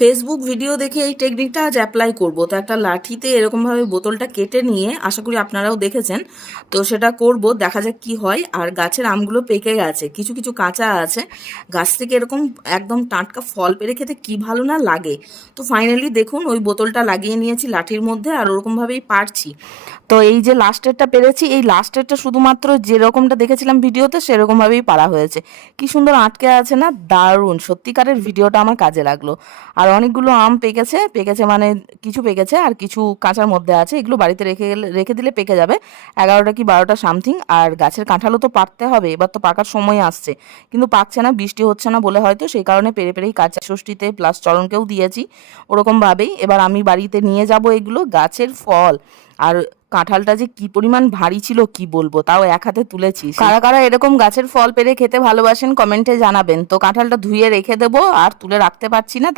Facebook video দেখে এই টেকনিকটা আজ অ্যাপ্লাই করব। তো একটা লাঠিতে এরকমভাবে বোতলটা কেটে নিয়ে, আশা করি আপনারাও দেখেছেন, তো সেটা করব, দেখা যাক কি হয়। আর গাছের আমগুলো পেকে গেছে, কিছু কিছু কাঁচা আছে। গাছ থেকে এরকম একদম টাটকা ফল পেড়ে খেতে কি ভালো না লাগে। তো ফাইনালি দেখুন, ওই বোতলটা লাগিয়ে নিয়েছি লাঠির মধ্যে আর ওরকমভাবেই পারছি। তো এই যে লাস্টেরটা পেরেছি, এই লাস্টেরটা শুধুমাত্র যেরকমটা দেখেছিলাম ভিডিওতে সেরকমভাবেই পারা হয়েছে। কি সুন্দর আটকে আছে না, দারুণ! সত্যিকারের ভিডিওটা আমার কাজে লাগলো। আর অনেকগুলো আম পেকেছে, পেকেছে মানে কিছু পেকেছে আর কিছু কাঁচার মধ্যে আছে। এগুলো বাড়িতে রেখে দিলে পেকে যাবে 11টা কি 12টা সামথিং। আর গাছের কাঁঠালও তো পাকতে হবে, এবার তো পাকার সময় আসছে, কিন্তু পাকছে না, বৃষ্টি হচ্ছে না বলে হয়তো, সেই কারণে পেরে পেরেই কাঁচা ষষ্ঠীতে প্লাস চরণকেও দিয়েছি ওরকমভাবেই। এবার আমি বাড়িতে নিয়ে যাব এগুলো, গাছের ফল। আর কাঁঠালটা যে কি পরিমাণ ভারী ছিল কি বলবো, তাও এক হাতে তুলেছি। কারা কারা এরকম গাছের ফল পেরে খেতে ভালোবাসেন কমেন্টে জানাবেন। তো কাঁঠালটা ধুয়ে রেখে দেবো, আর তুলে রাখতে পারছি না।